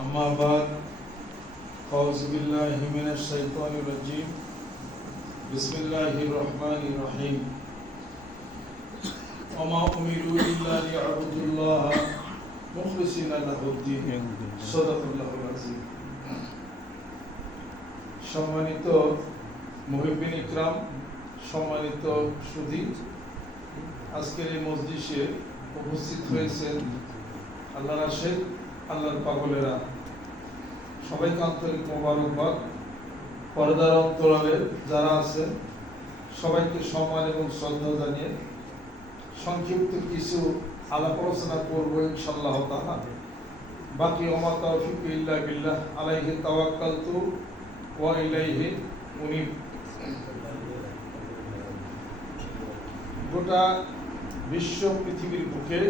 أما بعد أعوذ بالله من الشيطان الرجيم بسم الله الرحمن الرحيم وما أمروا إلا ليعبدوا الله مخلصين له الدين صدق الله العظيم সম্মানিত মুহিব্বিন ইকরাম, সম্মানিত সুধী, আজকের এই মজলিসে উপস্থিত হয়েছেন আল্লাহর আশিক, আল্লাহর পাগলেরা, সবাইকে আন্তরিক মোবারকবাদ। পর্দার অন্তরালে যারা আছেন সবাইকে সম্মান এবং শ্রদ্ধা জানিয়ে সংক্ষিপ্ত কিছু আলাপ আলোচনা করবো ইনশাআল্লাহ তাআলা। বাকি ওমা তাওফিক ইল্লা বিল্লাহ আলাইহি তাওয়াক্কালতু ওয়া ইলাইহি উনীব। গোটা বিশ্ব পৃথিবীর বুকে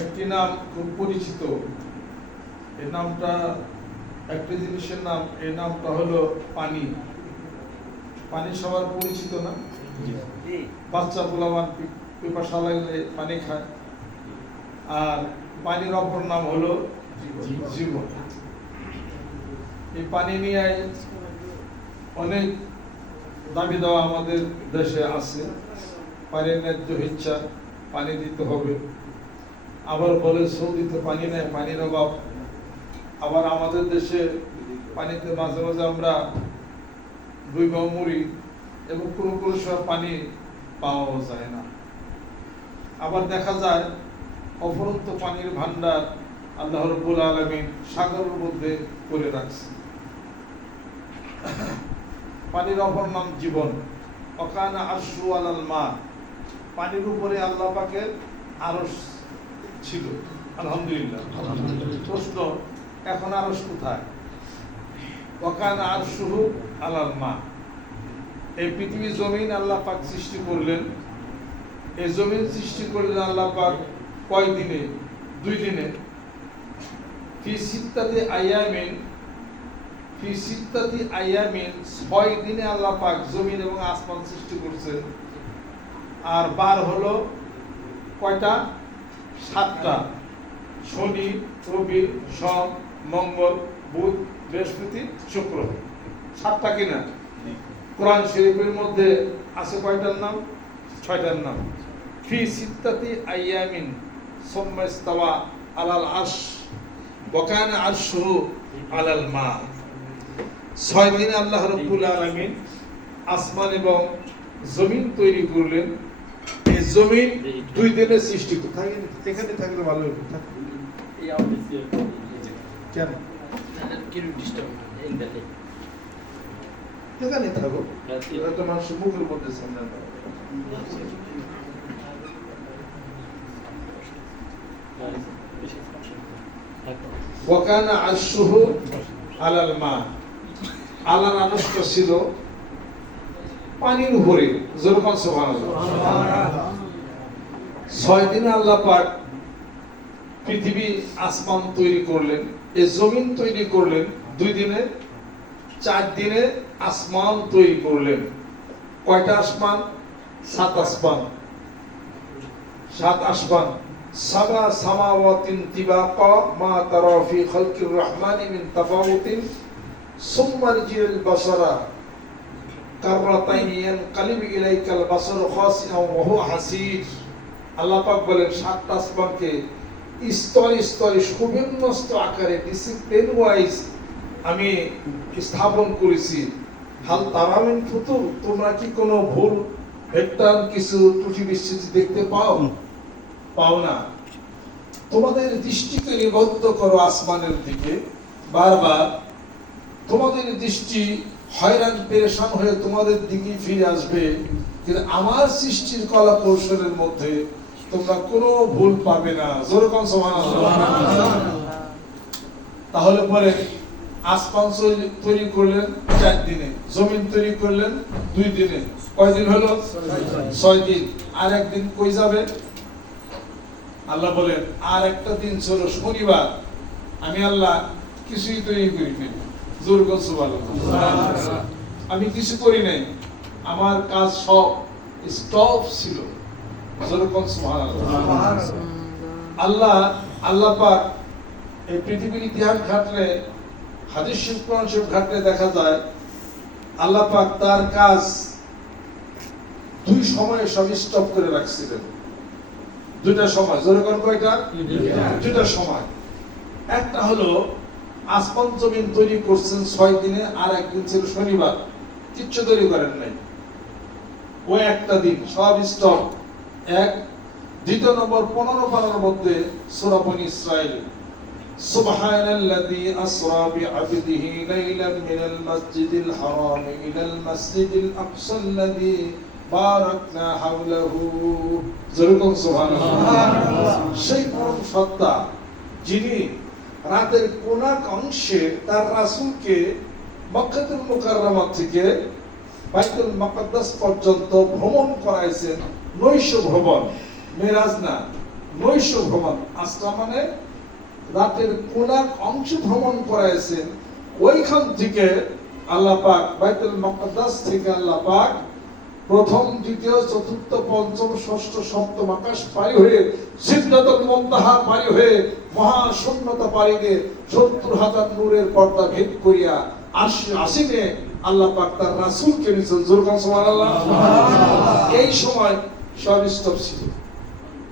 একটি নাম খুব পরিচিত, এই নামটা একটি জিনিসের নাম, এই নামটা হলো পানি। পানি সবার পরিচিত না? বাচ্চা পোলাপান পিপাসা লাগলে পানি খায়, আর পানির অপর নাম হলো জীবন। এই পানি নিয়ে অনেক দাবি দেওয়া আমাদের দেশে আছে। পানির ন্যায্য ইচ্ছা, পানি দিতে হবে। আবার বলে সৌদিতে পানি নেই, পানির অভাব। আবার আমাদের দেশে পানিতে মাঝে মাঝে আমরা ডুইবা মরি এবং কোনো কোনো সময় পানি পাওয়াও যায় না। আবার দেখা যায় অফুরন্ত পানির ভান্ডার আল্লাহ রাব্বুল আলামিন সাগরের মধ্যে করে রাখছে। পানির অপর নাম জীবন। ওয়াকানা আরশু আলাল মা, পানির উপরে আল্লাহ পাকের আরশ ছিল। আলহামদুলিল্লাহ। প্রশ্ন, এখন আরশ কোথায়? ওয়াকানা আরশুহু আলাল মা। এই পৃথিবী জমিন আল্লাহ পাক সৃষ্টি করলেন। এই জমিন সৃষ্টি করলেন আল্লাহ পাক কয় দিনে? 2 দিনে। ফি সিত্তাতি আইয়ামিন, ফি সিত্তাতি আইয়ামিন, 6 দিনে আল্লাহ পাক জমিন এবং আসমান সৃষ্টি করছেন। আর বার হলো কয়টা? 7টা। শনি, রবি, সোম, মঙ্গল, বুধ, বৃহস্পতি, শুক্র। 7টা কিনা? কোরআন শরীফের মধ্যে আছে কয়টার নাম? 6টার নাম। ফি সিত্তাতি আইয়ামিন সুম্মা ইস্তাওয়া আলাল আরশ ওয়া কানা আরশুহু আলাল মা। 6 দিনে আল্লাহ রাব্বুল আলামিন আসমান এবং জমিন তৈরি করলেন। এই জমিন 2 দিনে সৃষ্টি করলেন। এখানে থাকলে ভালো হতো। এই অফিসে কেন কিরু ডিস্টার্ব ইনদালে এখানে থাকো, এটা তো মানুষের মুখের মধ্যে সামনে না। ওয়া কানা আরশুহু আলাল মা। আল্লাহর আরশটা ছিল পানির উপরে। যেরকম সুবহানাল্লাহ। 6 দিনে আল্লাহ পাক পৃথিবী আসমান তৈরি করলেন, এই জমিন তৈরি করলেন 2 দিনে। 4 দিনে আসমান তৈরি করলেন। কয়টা আসমান? 7 আসমান। 7 আসমান। সাবা সামাওয়াতিন তিবাকা মা তারা ফি খালকির রহমানি মিন তাফাউতিন সুম্মা রজিল বাসারা কাররাতাইন ইয়ানকালিবু ইলাইকাল বাসারু খাসিআন ওয়া হুয়া হাসীর। আল্লাহ পাক বলেন 7টা আসমানকে স্তরে স্তরে সুবিন্যস্ত আকারে ডিসিপ্লিন ওয়াইজ আমি স্থাপন করেছি। হাল তারামিন ফুতুর, তোমরা কি কোনো ভুল ভেক্টর কিছু ত্রুটি বিচ্যুতি দেখতে পাও? পাও না। তোমাদের দৃষ্টিকে নিবদ্ধ করো আসমানের দিকে বারবার। তোমাদের দৃষ্টি হয়রান পেরেশান হয়ে তোমাদের দিকে ফিরে আসবে, কিন্তু আমার সৃষ্টির কলা কৌশলের মধ্যে তোমরা কোনো ভুল পাবে না। যেরকম সুবহানাল্লাহ। তাহলে পরে আসমান তৈরি করলেন 4 দিনে, জমিন তৈরি করলেন 2 দিনে। কয় দিন হলো? 6 দিন। আর একদিন কই যাবে? আল্লাহ বলেন আর একটা দিন ছিল শনিবার। আমি আল্লাহ কিছুই তৈরি করিনি। যেরকম সুবহানাল্লাহ। আমি কিছু করি নাই, আমার কাজ সব স্টপ ছিল। যেরকম সুবহানাল্লাহ। আল্লাহ পাক এই পৃথিবীর ইতিহাস ঘাটলে, হাদিস শরীফ কোরআন শরীফ ঘাটলে দেখা যায় আল্লাহ পাক তার কাজ দুই সময়ে সব স্টপ করে রাখছিলেন। দুইটা সময়, জোরে কোন কয়টা? দুইটা সময়। একটা হলো আসমান জমিন তৈরি করছেন 6 দিনে, আর একদিন ছিল শনিবার, কিচ্ছু তৈরি করেন নাই, ওই একটা দিন সব স্টপ। এক। দ্বিতীয় নম্বর 15 পারার মধ্যে সূরা বনী ইসরাইল, সুবহানাল্লাযী আসরা বিআবদিহি লাইলাম মিনাল মাসজিদিল হারাম ইলাল মাসজিদিল আকসাল্লাযী বারাকনা হাওলাহু, যেরকম সুবহানাল্লাহ। সেই পরম সত্তা যিনি রাতের কোন এক অংশে তার রাসূলকে মক্কাতুল মুকাররমা থেকে বাইতুল মুকাদ্দাস পর্যন্ত ভ্রমণ করাইছেন। নৈশ ভ্রমণ, মেরাজ না, নৈশ ভ্রমণ। আসরা মানে রাতের কোন এক অংশ ভ্রমণ করাইছেন। ওইখান থেকে আল্লাহ পাক বাইতুল মুকাদ্দাস থেকে আল্লাহ পাক প্রথম, দ্বিতীয়, চতুর্থ, পঞ্চম, ষষ্ঠ, সপ্তম আকাশ পারি হয়ে সিদরাতুল মুনতাহা পারি হয়ে মহাশূন্যতা পারি দিয়ে ৭০,০০০ নূরের পর্দা ভেদ করিয়া আসিনে আল্লাহ পাক তার রাসূলকে নিয়েছেন। জোরকান সুবহানাল্লাহ। এই সময় সব স্টপ ছিল।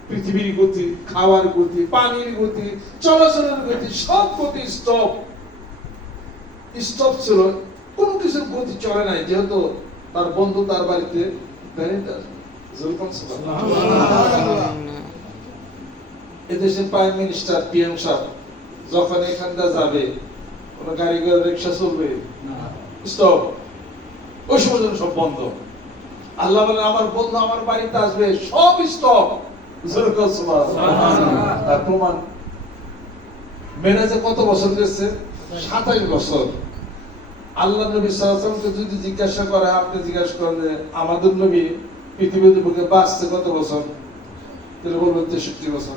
পৃথিবীর গতি, খাওয়ার গতি, পানির গতি, চলাচলের গতি, সব গতি স্টপ। স্টপ ছিল, কোনো কিছুর গতি চলে নাই, যেহেতু তার বন্ধু তার বাড়িতে বেড়াতে আসবে। জোরকান সুবহানাল্লাহ। এদেশের প্রাইম মিনিস্টার পিএম সাহেব যখন এখানটা যাবে, কোন গাড়ি ঘোড়া রিক্সা চলবে স্টপ, ওই সময় সব বন্ধ। আল্লাহ বলে আমার বন্ধু আমার বাড়িতে আসবে, সব স্টপ। তার প্রমাণ মেরাজে কত বছর গেছে? 27 বছর। আল্লাহ নবী সাল্লাল্লাহু আলাইহি ওয়াসাল্লামকে যদি জিজ্ঞাসা করে, আপনি জিজ্ঞাসা করেন যে আমাদের নবী পৃথিবীতে বুকে বাঁচতে কত বছর, তাহলে বলবেন 63 বছর।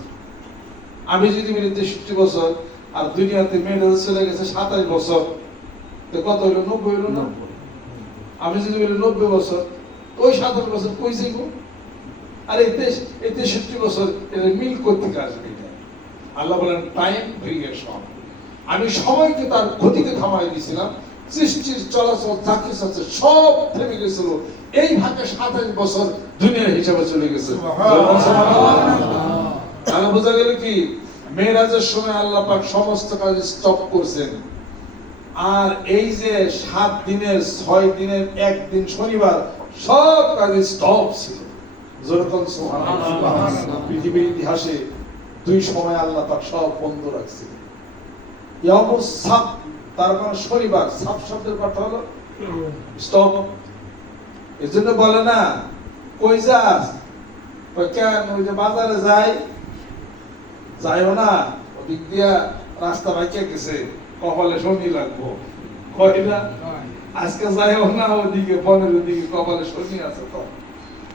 আমি যদি বলি 63 বছর, আর দুনিয়াতে মেরাজ চলে গেছে 27 বছর, তো কত হলো? 90 হলো না? আমি যদি বলি 90 বছর, ওই 27 বছর কই যাইব? আর এই 63 বছর এর মিল করতে আসবে। আল্লাহ বলেন টাইম ভেরিয়েশন, আমি সময়কে তার গতিকে থামাই দিয়েছিলাম। সৃষ্টির চলাচল যা কিছু আছে সব থেমে গেছিল। এই ভাগে 27 বছর দুনিয়ার হিসাবে চলে গেছে। সুবহানাল্লাহ। বোঝা গেল কি, মেরাজের সময় আল্লাহ পাক সমস্ত কাজ স্টপ করছেন। আর এই যে 7 দিনের 6 দিনের একদিন শনিবার সব কাজ স্টপ ছিল। যেরকম সুবহানাল্লাহ। পৃথিবীর ইতিহাসে দুই সময় আল্লাহ পাক সব বন্ধ রাখছে। ইয়াউমুস সাbt, তার মানে শনিবার। সাbt শব্দের অর্থ হলো স্টপ। এজন্য বলে না কই যাস, কেন? ওই যে বাজারে যাইও না, ওদিক দিয়া রাস্তা বাইকে গেছে, কপালে শনি লাগবো, কই না? আজকে যাইও না ওদিকে, বনের ওদিকে কপালে শনি আছে। তো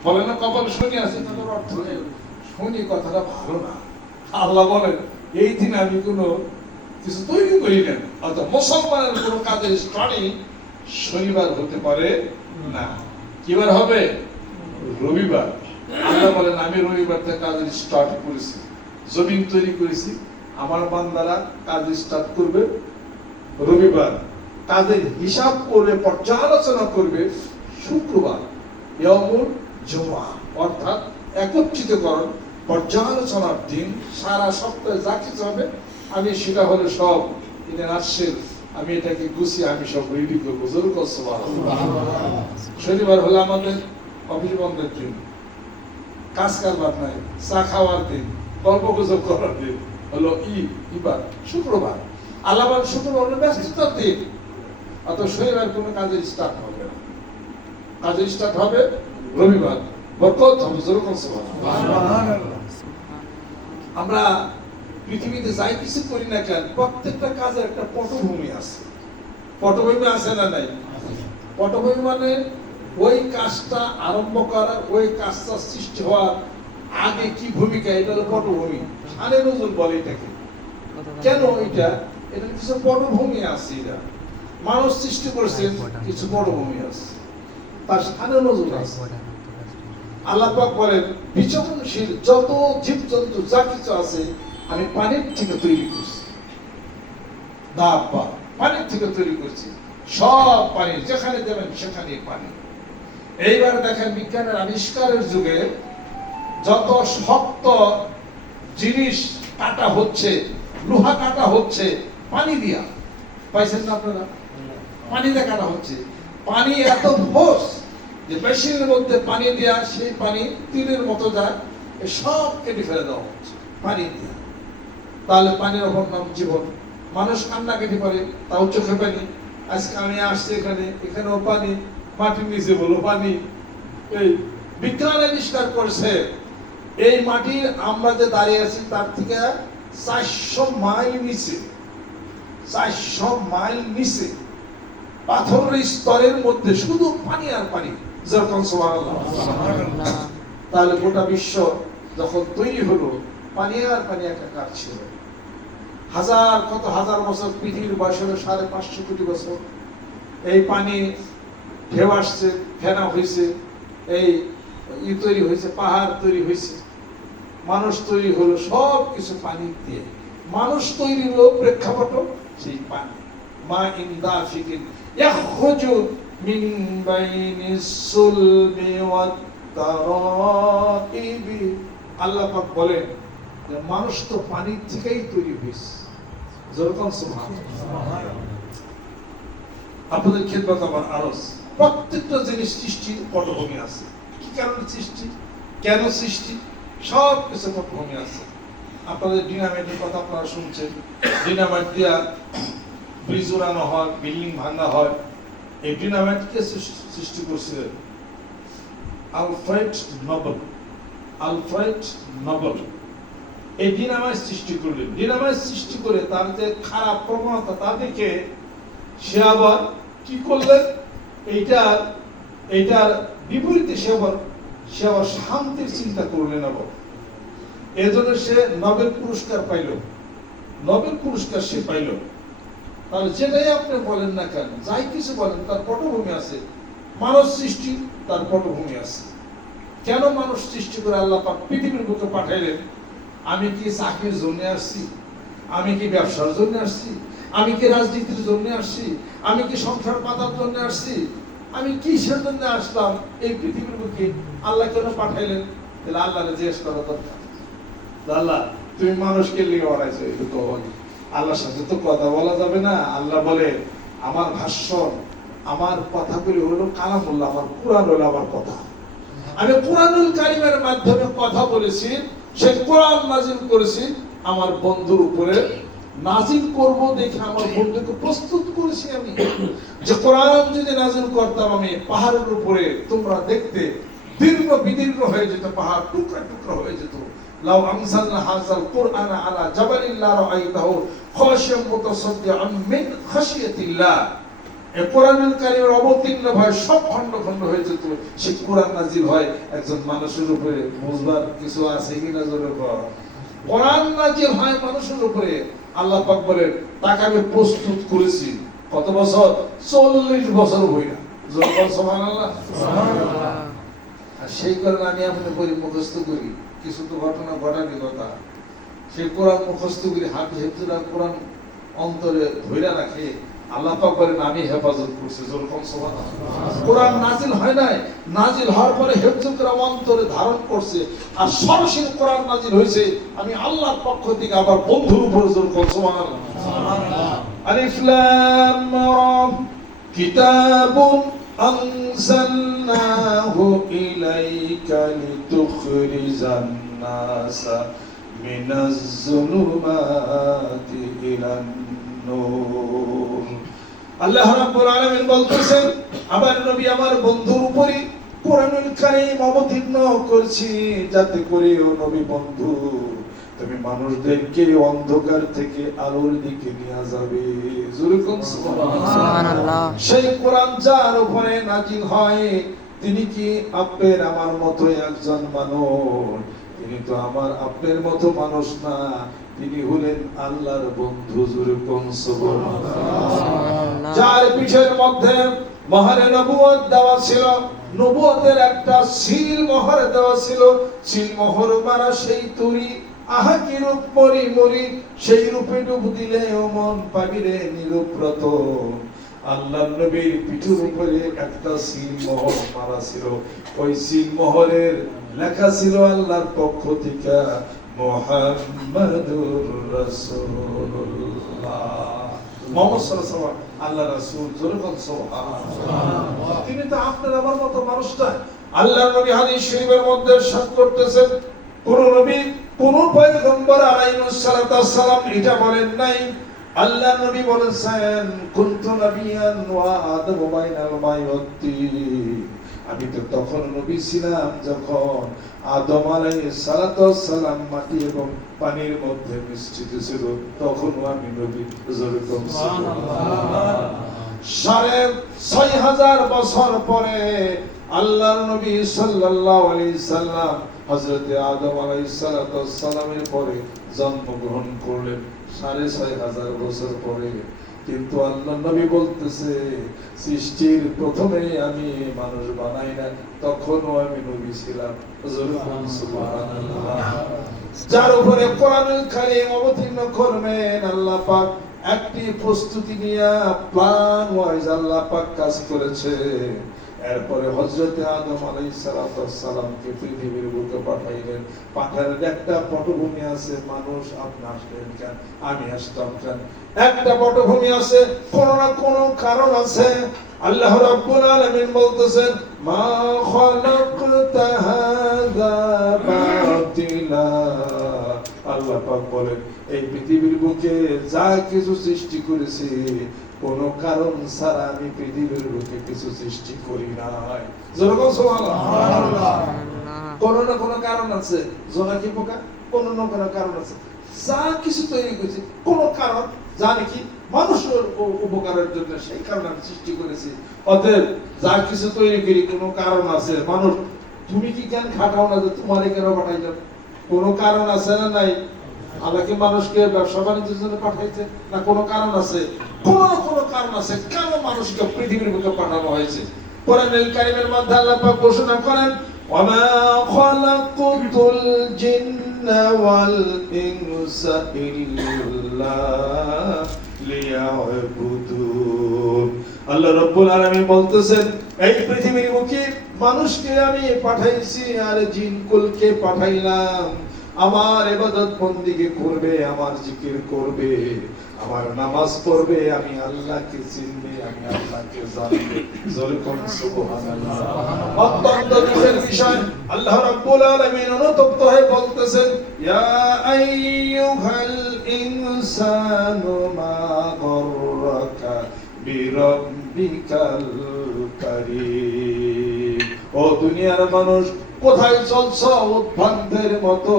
বলে না কপালে শনি আছে, তার অর্থ শনি কথাটা ভালো না। আল্লাহ বলেন এই দিন আমি কোনো কিছু তৈরি করি না, অর্থাৎ মুসলমানের কোনো কাজের স্টার্টিং শনিবার হতে পারে না। কিবার হবে? রবিবার। আল্লাহ বলেন আমি রবিবার থেকে কাজের স্টার্ট করেছি, জমিন তৈরি করেছি, আমার বান্দারা কাজ স্টার্ট করবে রবিবার। কাজের হিসাব করবে, পর্যালোচনা করবে শুক্রবার, ইয়াউমুল জুমআ, অর্থাৎ একত্রিতকরণ পর্যালোচনার দিন। সারা সপ্তাহে যা কিছু হবে আমি সেটা হলে সব দিনের আসছে, আমি এটাকে গুছিয়ে আমি সব রেডি করবো। যেরকম শনিবার হলে আমাদের অফিস বন্ধের দিন, কাজ কারবার নাই, চা খাওয়ার দিন, গল্প গুজব করার দিন হলো ইবার শুক্রবার। আল্লাহ শুক্রবার হলো ব্যস্ততার দিন, অত শনিবার কোনো কাজের স্টার্ট হবে না। কাজের স্টার্ট হবে রবিবার, বরকত হবে। যেরকম আমরা পৃথিবীতে যাই কিছু করি না কেন, প্রত্যেকটা কাজের একটা পটভূমি আছে। পটভূমি আছে না নাই? পটভূমি মানে ওই কাজটা আরম্ভ করার, ওই কাজটা সৃষ্টি হওয়ার আগে কি ভূমিকা, এটা হলো পটভূমি। শানে নজরুল বলে এটাকে। কেন এটা? এটা কিছু পটভূমি আছে। এটা মানুষ সৃষ্টি করেছেন, কিছু পটভূমি আছে, তার শানে নজরুল আছে। আল্লাহ পাক বলেন বিচরণশীল যত জীবজন্তু যা কিছু আছে আমি পানির থেকে তৈরি করছি। দাব্বা, পানি থেকে তৈরি করছি। সব পানি, যেখানে যাবেন সেখানে পানি। এইবার দেখেন বিজ্ঞানের আবিষ্কারের যুগে যত শক্ত জিনিস কাটা হচ্ছে, লোহা কাটা হচ্ছে পানি দিয়া, পাইছেন না আপনারা? পানি দিয়ে কাটা হচ্ছে। পানি এত ফোর্স যে মেশিনের মধ্যে পানি দেয়া, সেই পানি তীরের মতো যায়, সব কেটে ফেলে দেওয়া হচ্ছে পানি দিয়ে। তাহলে পানির অপর নাম জীবন। মানুষ কান্নাকাটি করে, তাও চোখে পানি। আজকে আমি আসছি এখানে, এখানেও পানি, মাটির নিচে বলো পানি। এই বিজ্ঞান আবিষ্কার করছে এই মাটির আমরা যে দাঁড়িয়ে আছি তার থেকে 400 মাইল নিচে, 400 মাইল নিচে পাথরের স্তরের মধ্যে শুধু পানি আর পানি। যেরকম সুবহানাল্লাহ। তাহলে গোটা বিশ্ব যখন তৈরি হলো, পানি আর পানি একাকার ছিল। কত হাজার বছর, পৃথিবীর বয়স হলো 550 কোটি বছর। এই পানি ঢেউ আসছে, ফেনা হয়েছে, এই তৈরি হয়েছে, পাহাড় তৈরি হয়েছে, মানুষ তৈরি হলো, সব কিছু পানি দিয়ে। মানুষ তৈরি হলো প্রেক্ষাপট সেই পানি। মা ইন্দা ফিকিন ইয়াখরুজু মিন বাইনিস সুলবি ওয়াত তারাইবি। আল্লাহ পাক বলেন যে মানুষ তো পানির থেকেই তৈরি হয়েছে। যেরকম সুবহানাল্লাহ। আপনাদের খেদমত আমার আরজ, প্রত্যেকটা জিনিস সৃষ্টির পটভূমি আছে। কি কারণে সৃষ্টি, কেন সৃষ্টি, সব কিছু পটভূমি আছে। আপনাদের ডিনামাইটের কথা আপনারা শুনছেন, ডিনামাইট দিয়া ব্রিজ উড়ানো হয়, বিল্ডিং ভাঙা হয়। এই ডিনামাইট কে সৃষ্টি করছিলেন? Alfred Nobel. আলফ্রেড নোবেল এই ডিনামাইট সৃষ্টি করলেন। ডিনামাইট সৃষ্টি করে তার যে খারাপ প্রবণতা, তাদেরকে সে আবার কি করলেন, এইটার বিপরীতে সে আবার শান্তির চিন্তা করলেন। আবার এজন্য সে নোবেল পুরস্কার পাইল। নোবেল পুরস্কার সে পাইল। তাহলে যেটাই আপনি বলেন না কেন, যাই কিছু বলেন, তার পটভূমি আছে। মানুষ সৃষ্টি, তার পটভূমি আছে। কেন মানুষ সৃষ্টি করে আল্লাহ পাক পৃথিবীর বুকে পাঠাইলেন? আমি কি চাকরির জন্য আসছি? আমি কি ব্যবসার জন্য আসছি? আমি কি রাজনীতির জন্য আসছি? আমি কি সংসার পাতার জন্য আসছি? আমি কিসের জন্য আসলাম এই পৃথিবীর বুকে? আল্লাহ কেন পাঠাইলেন? তাহলে আল্লাহরে জিজ্ঞেস করা দরকার। আল্লাহ, তুমি মানুষকে নিয়ে বানাইছো, এটা তো আল্লাহর সাথে তো কথা বলা যাবে না। আল্লাহ বলে, আমার ভাষ্য, আমার কথাগুলি হলো কালামুল্লাহ, আমার কুরআন হলো আমার কথা। আমি কুরআনুল কারীমের মাধ্যমে কথা বলেছি, সেই কোরআন নাজিল করেছি আমার বন্ধুর উপরে। নাজিল করব দেখে আমার বন্ধুকে প্রস্তুত করেছি আমি, যে কোরআন যদি নাজিল করতাম আমি পাহাড়ের উপরে, তোমরা দেখতে দীর্ঘ বিদীর্ঘ হয়ে যেত, পাহাড় টুকরা টুকরা হয়ে যেত। লাউ আমসালনা হাযাল কুরআন আলা জাবালিন লা রাআইতাহু খাশিয়াম মুতাসাদ্দিআন মিন খাশিয়াতিল্লাহ। এই কোরআনুল কারীমের অবতীর্ণ হয় সব খণ্ড খণ্ড হয়ে যেত। সেই কোরআন নাজিল হয় একজন মানুষের উপরে। বুঝবার কিছু আছে কিনা জোরে বল। কোরআন নাজিল হয় মানুষের উপরে। আল্লাহ পাক বলেন, তাকে আমি প্রস্তুত করেছি কত বছর? 40 বছর হই না। জোরে বল সুবহানাল্লাহ। সুবহানাল্লাহ। আর সেই কারণে আমি আপনি করি, মুখস্থ করি, কিছু তো ঘটনা ঘটানি কথা। সেই কোরআন মুখস্থ করি, হাফিজ হিফজুল্লাহ কোরআন অন্তরে ধইরা রাখে। আল্লাহ পাক বলেন, আমি হেফাজত করছি। যেরকম সুবহানাল্লাহ। কোরআন নাজিল হয় নাই, নাজিল হওয়ার পরে হেফাজত করে অন্তরে ধারণ করছে। আর সরাসরি কোরআন নাজিল হয়েছে আমি আল্লাহর পক্ষ থেকে আবার বন্ধুর উপরে। যেরকম সুবহানাল্লাহ। আলিফ লাম রা কিতাবুন আনজালনাহু ইলাইকা লিতুখরিজান নাসা মিনাজ যুলুমাতি ইলান নূর। আল্লাহ রাব্বুল আলামিন বলতেছেন, আমার নবী আমার বন্ধুর উপরে কোরআনুল কারীম অবতীর্ণ করছি, যাতে করে ও নবী বন্ধু তুমি মানুষদেরকে অন্ধকার থেকে আলোর দিকে নিয়ে যাবে। যেরকম সুবহানাল্লাহ। সেই কোরআন যার উপরে নাজিল হয়, তিনি কি আপনার আমার মতো একজন মানুষ? তিনি তো আমার আপনার মতো মানুষ না, তিনি হলেন আল্লাহর বন্ধু। যেরকম সুবহানাল্লাহ। যার পিঠের মধ্যে মহরে নবুয়ত দেওয়া ছিল, নবুয়তের একটা সিল মোহর দেওয়া ছিল। সিল মোহর মারা সেই তরি আহা কি রূপ মরি মরি, সেই রূপে ডুব দিলে ও মন পাবিরে নিরূপরত। আল্লাহর নবীর পিঠের উপরে একটা সিল মোহর মারা ছিল, ওই সিল মোহরের লেখা ছিল আল্লাহর পক্ষ থেকে মুহাম্মাদুর রাসূলুল্লাহ। মুহাম্মদ সাল্লাল্লাহু আলাইহি ওয়াসাল্লাম আল্লাহর রাসূল, জোরে বল সুবহানাল্লাহ। তিনি তো আপনার আমার মতো মানুষ না। আল্লাহর নবী হাদিস শরীফের মধ্যে ইরশাদ করতেছেন, কোন নবী কোন পয়গম্বর আলাইহিস সালাতু ওয়াস সালাম এটা বলেন নাই। আল্লাহ নবী বলেছেন, কুনতু নাবিয়ান ওয়া আদমু বাইনাল মাই ওয়াত তিন। আমি তো তখন নবী ছিলাম যখন আদম আলাইহিস সালাতু ওয়াস সালাম মাটি এবং পানির মধ্যে মিশ্রিত ছিল, তখনও আমি নবী। জোরে বলুন সুবহানাল্লাহ। ৬৫০০ বছর পরে আল্লাহর নবী সাল্লাল্লাহু আলাইহি সাল্লাম হযরত আদম আলাইহিস সালাতু ওয়াস সালামের পরে জন্মগ্রহণ করলেন ৬৫০০ বছর পরে। কিন্তু আল্লাহর নবী বলতেছে, সৃষ্টির প্রথমে আমি মানুষ বানাই না, তখনও আমি নবী ছিলাম। সুবহানাল্লাহ। যার উপরে কোরআনুল কারীম অবতীর্ণ করবেন আল্লাহ পাক একটি প্রস্তুতি নিয়ে প্ল্যান ওয়াইজ আল্লাহ পাক কাজ করেছে। এরপরে হযরত আদম আলাইহিস সালাতু ওয়াস সালামকে পৃথিবীর বুকে পাঠাইলেন। পাঠানোর একটা পটভূমি আছে, মানুষ আপনি আসলেন কেন, আমি আসলাম কেন, একটা পটভূমি আছে, কোন না কোন কারণ আছে। আল্লাহ রাব্বুল আলামিন বলতেছেন, মা খালাকতা হাযা বাতিলা। আল্লাহ পাক বলেন, এই পৃথিবীর বুকে যা কিছু সৃষ্টি করেছি কোন কারণ ছাড়া আমি পৃথিবীর বুকে কিছু সৃষ্টি করি নাই। যেরকম সুবহানাল্লাহ। কোন না কোন কারণ আছে। জোনাকি পোকা কোন না কোন কারণ আছে। যা কিছু তৈরি করেছি কোন কারণ, যা নাকি মানুষের উপকারের জন্য, সেই কারণে আমি সৃষ্টি করেছি। অতএব যা কিছু তৈরি করি কোন কারণ আছে। মানুষ তুমি কি কেন খাটাও না যে তোমার কেন পাঠাইলাম, কোন কারণ আছে না নাই? আল্লাহ কি মানুষকে ব্যবসা বাণিজ্যের জন্য পাঠাইছে না? কোন কারণ আছে, কোন না কোন কারণ আছে কেন মানুষকে পৃথিবীর বুকে পাঠানো হয়েছে। কোরআনুল কারীমের মধ্যে আল্লাহ পাক ঘোষণা করেন, ওয়ামা খালাকুতুল জিন্না ওয়াল ইনসা ইল্লা লিয়াবুদুন। আল্লাহ রাব্বুল আলামিন বলতেছেন, এই পৃথিবীর বুকে মানুষকে আমি পাঠাইছি আর জিন কুলকে পাঠাইলাম আমার ইবাদত বন্দেগী করবে, আমার জিকির করবে, আমার নামাজ পড়বে, আমি আল্লাহকে চিনবে, আমি আল্লাহকে জানবে। জোরে কোন সুবহানাল্লাহ। অত্যন্ত দুঃখের বিষয়, আল্লাহ রাব্বুল আলামিন অনুতপ্ত হয়ে বলতেছেন, ইয়া আইয়ুহাল ইনসানু মা গররাকা বিরাব্বিকাল কারীম। ও দুনিয়ার মানুষ, কোথায় চলছো উদ্ভ্রান্তের মতো?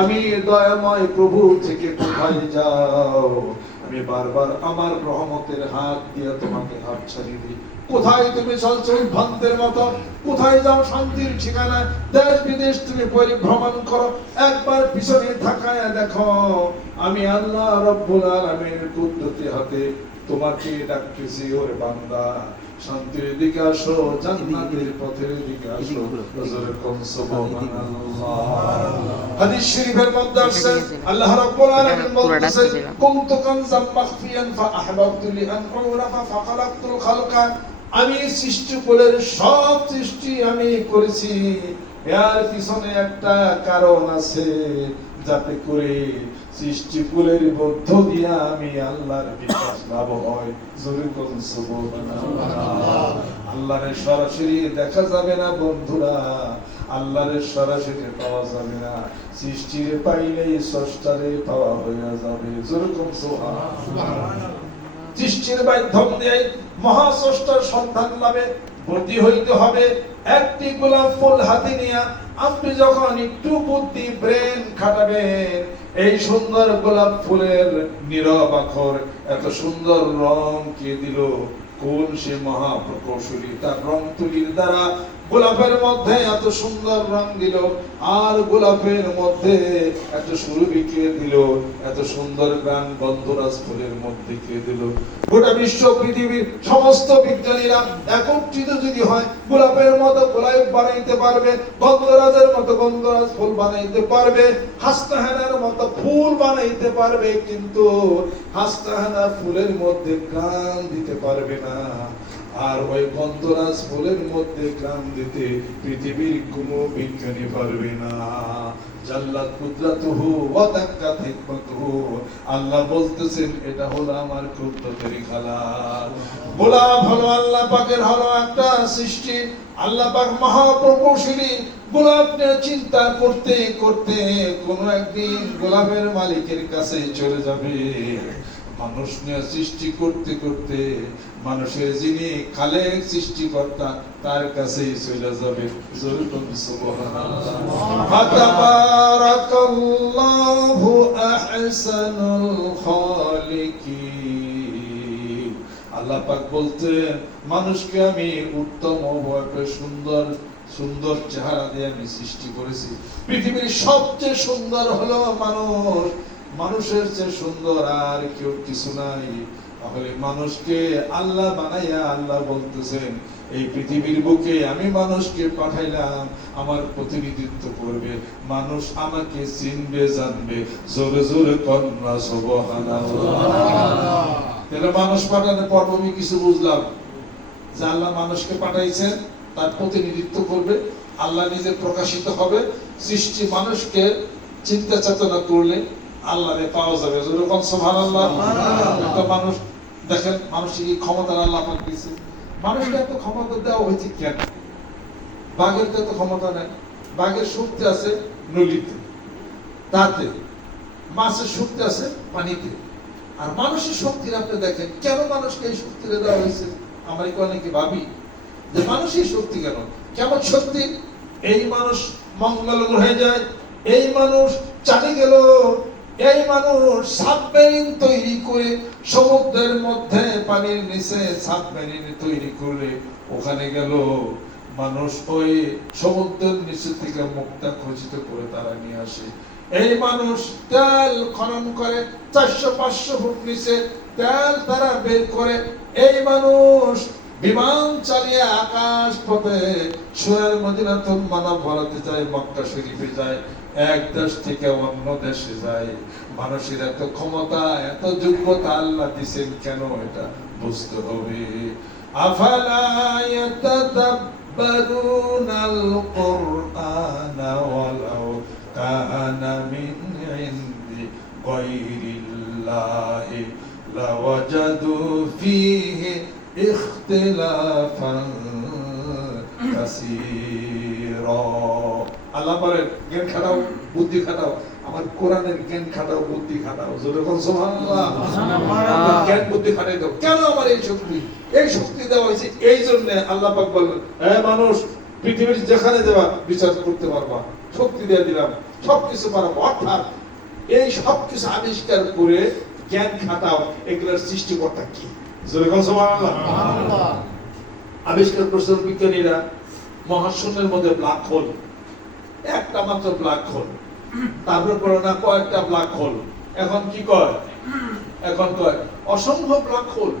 আমি দয়াময় প্রভু থেকে কোথায় যাও? আমি বারবার আমার রহমতের হাত দিয়ে তোমাকে হাত ছাড়িয়ে দিই। কোথায় তুমি চলছো উদ্ভ্রান্তের মতো? কোথায় যাও শান্তির ঠিকানা? দেশ বিদেশ তুমি পরিভ্রমণ করো, একবার পিছনে তাকায়া দেখো, আমি আল্লাহ রাব্বুল আলামিনের কুদরতি হাতে তোমাকে ডাকতেছি, ওরে বান্দা শান্তির দিকে আসো, জান্নাতের পথের দিকে আসো। জোরে কোন সুবহানাল্লাহ। হাদিস শরীফের মধ্যে আছে, আল্লাহ রাব্বুল আলামিন বলতেছেন, কুনতু কানজাম মাখফিয়ান ফাআহবাবতু লিআন উরাফা ফাখালাকতুল খালকা। আমি সৃষ্টিকুলের সব সৃষ্টি আমি করেছি, এর পিছনে একটা কারণ আছে, যাতে করে সৃষ্টিকুলের মধ্য দিয়ে আমি আল্লাহর বিকাশ লাভ হয়। জোরে কোন সুবহানাল্লাহ। আল্লাহর সরাসরি দেখা যাবে না বন্ধুরা, আল্লাহর সরাসরি পাওয়া যাবে না, সৃষ্টিরে পাইলেই স্রষ্টারে পাওয়া হয়ে যাবে। জোরে কোন সুবহানাল্লাহ। সৃষ্টির মাধ্যম দিয়ে মহাস্রষ্টার সন্ধান লাভে বুদ্ধি হইতে হবে। একটি গোলাপ ফুল হাতে নিয়ে আপনি যখন একটু বুদ্ধি ব্রেন খাটাবেন, এই সুন্দর গোলাপ ফুলের নীরব আখর, এত সুন্দর রং কে দিল? কোন সে মহাপ্রকৌশলী? তার রং তুলির দ্বারা গোলাপের মধ্যে এত সুন্দর রং দিল, আর গোলাপের মধ্যে এত সুরভি কে দিল, এত সুন্দর গান গন্ধরাজ ফুলের মধ্যে কে দিল। গোটা বিশ্ব পৃথিবীর সমস্ত বিজ্ঞানীরা একত্রিত যদি হয়, গোলাপের মতো গোলাপ বানাইতে পারবে, গন্ধরাজের মতো গন্ধরাজ ফুল বানাইতে পারবে, হাসনাহেনার মতো ফুল বানাইতে পারবে, কিন্তু হাসনাহেনা ফুলের মধ্যে গান দিতে পারবে না। আর ওই গন্ধরাজ ফুলের মধ্যে গান দিতে পৃথিবীর কোনো বিজ্ঞানী পারবে না। জাল্লাত কুদরাতুহু ওয়া দাক্কাত হিকমাতুহু। আল্লাহ বলতেছেন এটা হলো আমার কুদরতের খেলা। গোলাপ হলো আল্লাহ পাকের হলো একটা সৃষ্টি। আল্লাহ পাক মহাপ্রকৌশলী। গোলাপ নিয়ে চিন্তা করতে করতে কোন একদিন গোলাপের মালিকের কাছে চলে যাবে। মানুষ নিয়ে সৃষ্টি করতে করতে মানুষের যিনি খালেক সৃষ্টিকর্তা তার কাছেই চলে যাবে। জোরে সুবহানাল্লাহ। তাবারাকাল্লাহু আহসানুল খালিকিন। আল্লাহ পাক বলতেন মানুষকে আমি উত্তম অবয়বে সুন্দর সুন্দর চেহারা দিয়ে আমি সৃষ্টি করেছি। পৃথিবীর সবচেয়ে সুন্দর হলো মানুষ। মানুষের চেয়ে সুন্দর আর কেউ কিছু নাই। তাহলে মানুষকে আল্লাহ বানাইয়া আল্লাহ বলতেছেন এই পৃথিবীর বুকে আমি মানুষকে পাঠাইলাম আমার প্রতিনিধিত্ব করবে, মানুষ আমাকে চিনবে জানবে। জোরে জোরে কন্যা সুবহানাল্লাহ। তাহলে মানুষ পাঠানোর পর আমি কিছু বুঝলাম যে আল্লাহ মানুষকে পাঠাইছেন, তার প্রতিনিধিত্ব করবে, আল্লাহ নিজে প্রকাশিত হবে। সৃষ্টি মানুষকে চিন্তা চেতনা করলে আল্লাহরে পাওয়া যাবে। যখন সুবহানাল্লাহ। একটা মানুষ দেখেন মানুষের কি ক্ষমতা আল্লাহ পাক দিয়েছে। মানুষকে এত ক্ষমতা দেওয়া হয়েছে কেন? বাঘের তো এত ক্ষমতা নেই। বাঘের শক্তি আছে নদীতে, তাতে মাছের শক্তি আছে পানিতে। আর মানুষের শক্তির আপনি দেখেন কেন মানুষকে এই শক্তিটা দেওয়া হয়েছে? আমরা কি অনেকে ভাবি যে মানুষের শক্তি কেন? কেমন শক্তি? এই মানুষ মঙ্গল গ্রহে যায়, এই মানুষ চাঁদে গেল, এই মানুষ সাবমেরিন তৈরি করে সমুদ্রের মধ্যে পানির নিচে সাবমেরিন তৈরি করে ওখানে গেল। মানুষ ওই সমুদ্রের নিচে থেকে মুক্তা খচিত করে তারা নিয়ে আসে। এই মানুষ তেল খনন করে 400-500 ফুট নিচে তেল তারা বের করে। এই মানুষ বিমান চালিয়ে আকাশ পথে সোনার মদিনাতুল মুনাওয়ারাতে যায়, মক্কা শরীফে যায়, এক দেশ থেকে অন্য দেশে যায়। মানুষের এত ক্ষমতা এত যোগ্যতা আল্লাহ দিয়েছেন কেন? এটা বুঝতে হবে। আফালা ইয়াতাদাব্বারুনাল কুরআনা ওয়ালাউ কানা মিন ইনদি গায়রিল্লাহি লাওয়াজাদু ফীহি ইখতিলাফান কাসীরা। আল্লাহ বলেন জ্ঞান খাটাও বুদ্ধি খাটাও, আমার কোরআনের জ্ঞান খাটাও বুদ্ধি খাটাও। জোরে বল সুবহানাল্লাহ। জ্ঞান বুদ্ধি খাটাই দাও। কেন আমার এই শক্তি? এই শক্তি দেওয়া হয়েছে এই জন্য আল্লাহ পাক বললেন হে মানুষ পৃথিবীর যেখানে যাবা বিচার করতে পারবা, শক্তি দিয়ে দিলাম, সবকিছু পারবো। অর্থাৎ এই সবকিছু আবিষ্কার করে জ্ঞান খাটাও। এগুলোর সৃষ্টিকর্তা কি? জোরে বল সুবহানাল্লাহ। আবিষ্কার করছেন বিজ্ঞানীরা মহাশূন্যের মধ্যে ব্ল্যাক হোল, একটা মাত্র ব্ল্যাক হোল। তারপরে পড়ে না কয়েকটা ব্ল্যাক হোল। এখন কি কয়? এখন কয় অসংখ্য ব্ল্যাক হোল।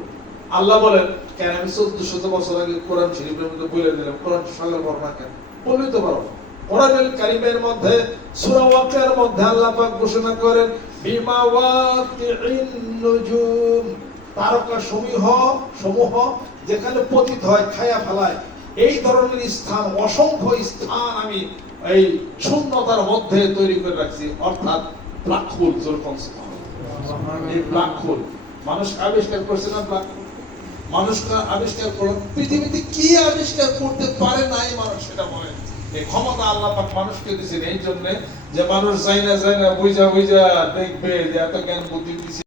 আল্লাহ বলেন কেন? আমি 1400 বছর আগে কোরআন শরীফের মধ্যে বলে দিলাম, কোরআন সঙ্গে পড়ো না কেন? বলতে পারো। কোরআনুল কারীমের মধ্যে সূরা ওয়াকিয়ার মধ্যে আল্লাহ পাক ঘোষণা করেন বিমা ওয়াকিইন নুজুম, তারকা সমূহ যেখানে পতিত হয় খায়া ফেলায়, এই ধরনের স্থান অসংখ্য স্থান আমি এই শূন্যতার মধ্যে তৈরি করে রাখছি। অর্থাৎ ব্ল্যাক হোল। এই ব্ল্যাক হোল মানুষ আবিষ্কার করছে না? ব্ল্যাক হোল মানুষকে আবিষ্কার করলো। পৃথিবীতে কি আবিষ্কার করতে পারে নাই মানুষ সেটা বলেন। এই ক্ষমতা আল্লাহ পাক মানুষকে দিয়েছেন এই জন্য যে মানুষ যাই না বুঝা দেখবে যে এত জ্ঞান বুদ্ধি দিয়েছে।